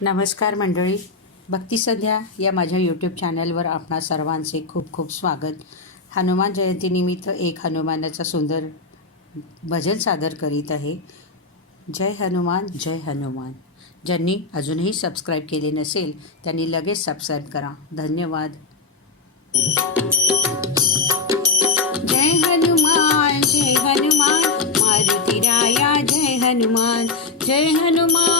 नमस्कार मंडळी. भक्तीसध्या या माझ्या यूट्यूब चॅनलवर आपणा सर्वांचे खूप खूप स्वागत. हनुमान जयंतीनिमित्त एक हनुमानाचा सुंदर भजन सादर करीत आहे. जय हनुमान जय हनुमान. ज्यांनी अजूनही सबस्क्राईब केले नसेल त्यांनी लगेच सबस्क्राईब करा. धन्यवाद. जय हनुमान जय हनुमान. मारुती राया जय हनुमान. जय हनुमान.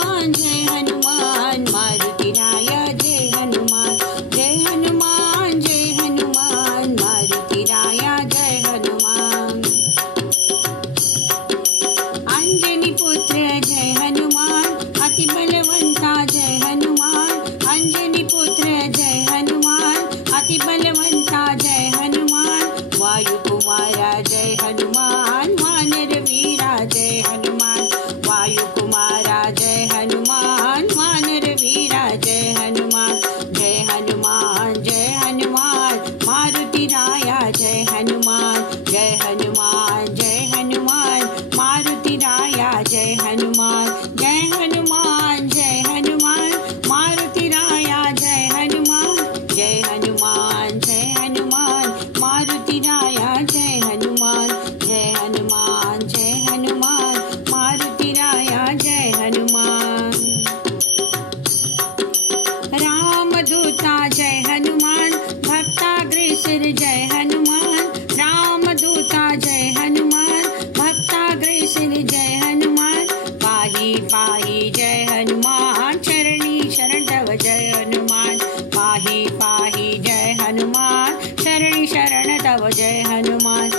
જય હનુમાન